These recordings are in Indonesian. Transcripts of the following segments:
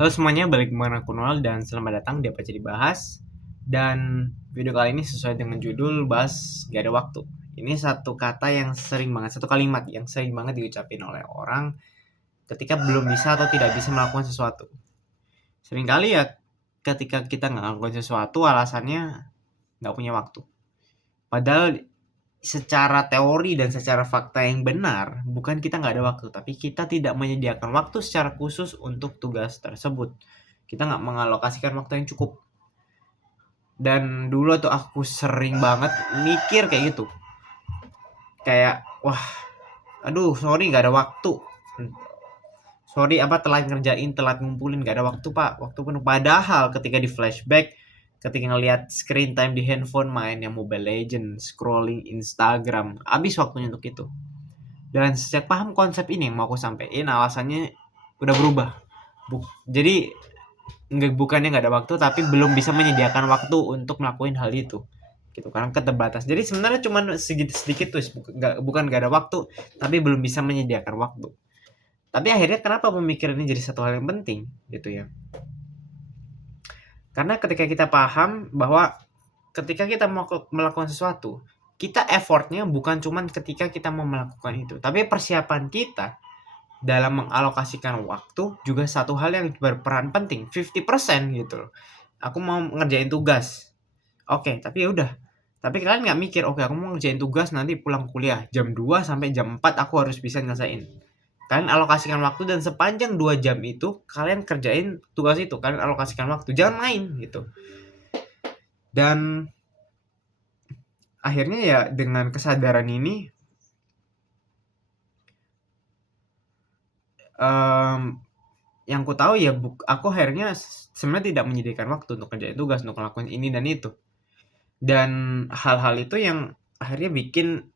Halo semuanya, balik dengan aku Noel dan selamat datang di Apa Jadi Bahas. Dan video kali ini sesuai dengan judul bahas gak ada waktu. Ini satu kata yang sering banget, satu kalimat yang sering banget diucapin oleh orang ketika belum bisa atau tidak bisa melakukan sesuatu. Seringkali ya ketika kita nggak melakukan sesuatu alasannya nggak punya waktu. Padahal secara teori dan secara fakta yang benar, bukan kita nggak ada waktu, tapi kita tidak menyediakan waktu secara khusus untuk tugas tersebut. Kita nggak mengalokasikan waktu yang cukup. Dan dulu tuh aku sering banget mikir kayak gitu. Kayak, wah, aduh, sorry nggak ada waktu. Sorry telat ngerjain, telat ngumpulin, nggak ada waktu pak, waktu penuh. Padahal ketika di flashback, ketika ngelihat screen time di handphone, main yang Mobile Legends, scrolling Instagram, habis waktunya untuk itu. Dan sejak paham konsep ini yang mau aku sampaikan, alasannya udah berubah. Jadi bukannya nggak ada waktu, tapi belum bisa menyediakan waktu untuk melakukan hal itu. Gitu kan, keterbatas. Jadi sebenarnya cuma sedikit tuh, bukan nggak ada waktu, tapi belum bisa menyediakan waktu. Tapi akhirnya kenapa pemikiran ini jadi satu hal yang penting gitu ya? Karena ketika kita paham bahwa ketika kita mau melakukan sesuatu, kita effortnya bukan cuma ketika kita mau melakukan itu, tapi persiapan kita dalam mengalokasikan waktu juga satu hal yang berperan penting, 50% gitu loh. Aku mau ngerjain tugas. Oke, tapi ya udah. Tapi kalian nggak mikir, oke aku mau ngerjain tugas nanti pulang kuliah jam 2 sampai jam 4 aku harus bisa nyelesain. Kalian alokasikan waktu dan sepanjang 2 jam itu kalian kerjain tugas itu, kalian alokasikan waktu, jangan main gitu. Dan akhirnya ya dengan kesadaran ini yang ku tahu ya aku akhirnya sebenarnya tidak menyediakan waktu untuk kerjain tugas, untuk ngelakuin ini dan itu. Dan hal-hal itu yang akhirnya bikin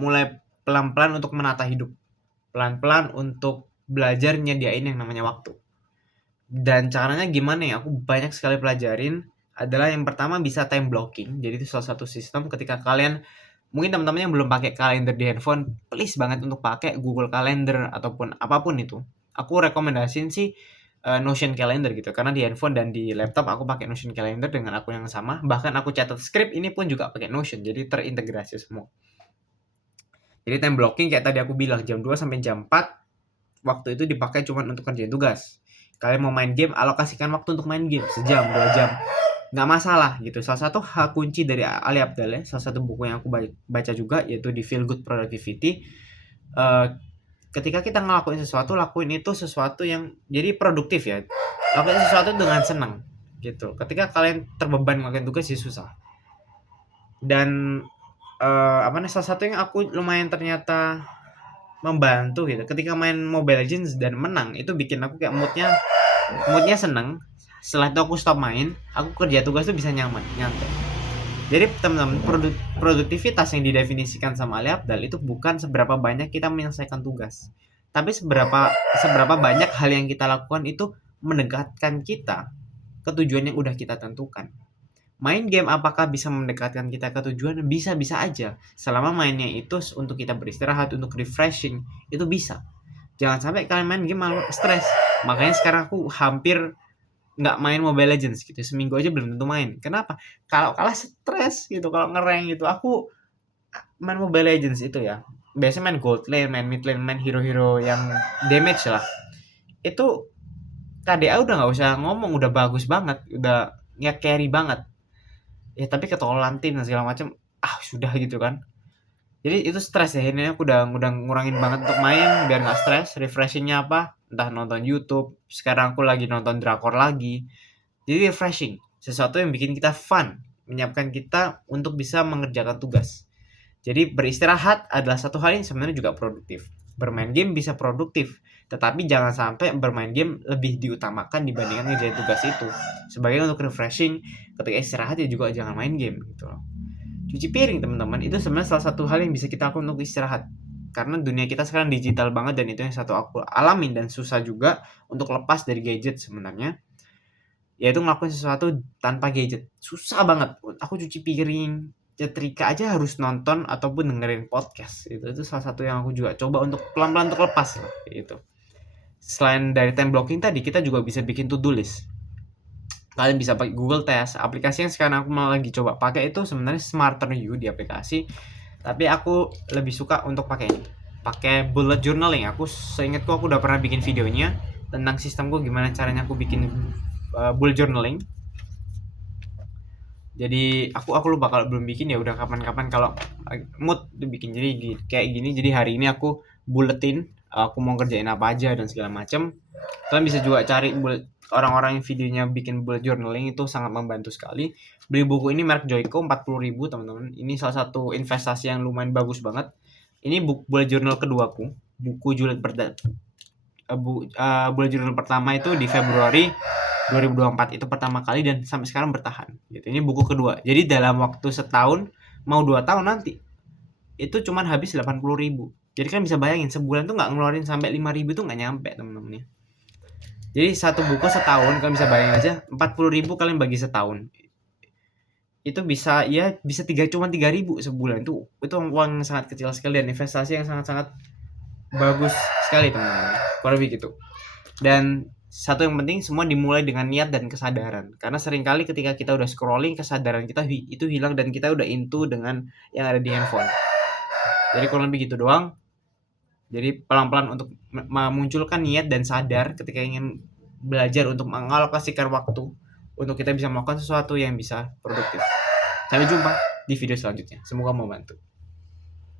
mulai pelan-pelan untuk menata hidup. Pelan-pelan untuk belajar nyediain yang namanya waktu. Dan caranya gimana ya? Aku banyak sekali pelajarin. Adalah yang pertama bisa time blocking. Jadi itu salah satu sistem ketika kalian, mungkin teman-teman yang belum pakai kalender di handphone, please banget untuk pakai Google Calendar ataupun apapun itu. Aku rekomendasiin sih Notion Calendar gitu, karena di handphone dan di laptop aku pakai Notion Calendar dengan akun yang sama. Bahkan aku catat script ini pun juga pakai Notion, jadi terintegrasi semua. Jadi time blocking kayak tadi aku bilang, jam 2 sampai jam 4 waktu itu dipakai cuma untuk kerjain tugas. Kalian mau main game, alokasikan waktu untuk main game sejam 2 jam, nggak masalah gitu. Salah satu hal kunci dari Ali Abdaal, salah satu buku yang aku baca juga, yaitu di Feel Good Productivity. Ketika kita ngelakuin sesuatu, lakuin itu sesuatu yang jadi produktif ya. Lakuin sesuatu dengan senang gitu. Ketika kalian terbeban ngelakuin tugas sih susah. Dan salah satu yang aku lumayan ternyata membantu gitu, ketika main Mobile Legends dan menang, itu bikin aku kayak moodnya seneng. Setelah itu aku stop main, aku kerja tugas tuh bisa nyaman, nyantai. Jadi teman-teman, produktivitas yang didefinisikan sama Ali Abdaal itu bukan seberapa banyak kita menyelesaikan tugas, tapi seberapa banyak hal yang kita lakukan itu mendekatkan kita ke tujuan yang udah kita tentukan. Main game apakah bisa mendekatkan kita ke tujuan? Bisa-bisa aja. Selama mainnya itu untuk kita beristirahat, untuk refreshing, itu bisa. Jangan sampai kalian main game malah stres. Makanya sekarang aku hampir nggak main Mobile Legends gitu. Seminggu aja belum tentu main. Kenapa? Kalau kalah stres gitu, kalau ngerank gitu. Aku main Mobile Legends itu ya, biasanya main gold lane, main mid lane, main hero-hero yang damage lah. Itu KDA udah nggak usah ngomong, udah bagus banget, udah carry banget. Ya tapi ketololan tim dan segala macam, sudah gitu kan. Jadi itu stres ya, ini aku udah ngurangin banget untuk main biar nggak stres. Refreshingnya apa? Entah nonton YouTube, sekarang aku lagi nonton drakor lagi. Jadi refreshing, sesuatu yang bikin kita fun, menyiapkan kita untuk bisa mengerjakan tugas. Jadi beristirahat adalah satu hal yang sebenarnya juga produktif. Bermain game bisa produktif, tetapi jangan sampai bermain game lebih diutamakan dibandingkan ngerjain tugas itu. Sebagai untuk refreshing, ketika istirahat ya juga jangan main game gitu loh. Cuci piring teman-teman, itu sebenarnya salah satu hal yang bisa kita lakukan untuk istirahat. Karena dunia kita sekarang digital banget, dan itu yang satu aku alamin dan susah juga untuk lepas dari gadget sebenarnya. Yaitu ngelakuin sesuatu tanpa gadget. Susah banget. Aku cuci piring, nyetrika aja harus nonton ataupun dengerin podcast. Itu salah satu yang aku juga coba untuk pelan-pelan untuk lepas lah gitu. Selain dari time blocking tadi, kita juga bisa bikin to do list. Kalian bisa pakai Google Task. Aplikasi yang sekarang aku malah lagi coba pakai itu sebenarnya Smarter You di aplikasi, tapi aku lebih suka untuk pakai ini, pakai bullet journaling. Seingatku aku udah pernah bikin videonya tentang sistemku gimana caranya aku bikin bullet journaling. Jadi aku lupa, kalau belum bikin ya udah kapan-kapan kalau mood dibikin. Jadi kayak gini, jadi hari ini aku bulletin aku mau kerjain apa aja dan segala macam. Kalian bisa juga cari orang-orang yang videonya bikin bullet journaling, itu sangat membantu sekali. Beli buku ini merek Joico 40.000 teman-teman. Ini salah satu investasi yang lumayan bagus banget. Ini buku bullet journal keduaku. Buku bullet journal pertama itu di Februari 2024 itu pertama kali dan sampai sekarang bertahan gitu. Ini buku kedua. Jadi dalam waktu setahun mau 2 tahun nanti itu cuman habis 80.000. Jadi kan bisa bayangin sebulan tuh nggak ngeluarin sampai 5.000 tuh nggak nyampe teman-teman ya. Jadi satu buku setahun kalian bisa bayangin aja 40.000 kalian bagi setahun. Itu bisa ya bisa cuma 3.000 sebulan. Itu uang yang sangat kecil sekali dan investasi yang sangat-sangat bagus sekali teman-teman. Kurang lebih gitu. Dan satu yang penting, semua dimulai dengan niat dan kesadaran. Karena seringkali ketika kita udah scrolling, kesadaran kita itu hilang dan kita udah into dengan yang ada di handphone. Jadi kurang lebih gitu doang. Jadi pelan-pelan untuk memunculkan niat dan sadar ketika ingin belajar untuk mengalokasikan waktu untuk kita bisa melakukan sesuatu yang bisa produktif. Sampai jumpa di video selanjutnya. Semoga membantu.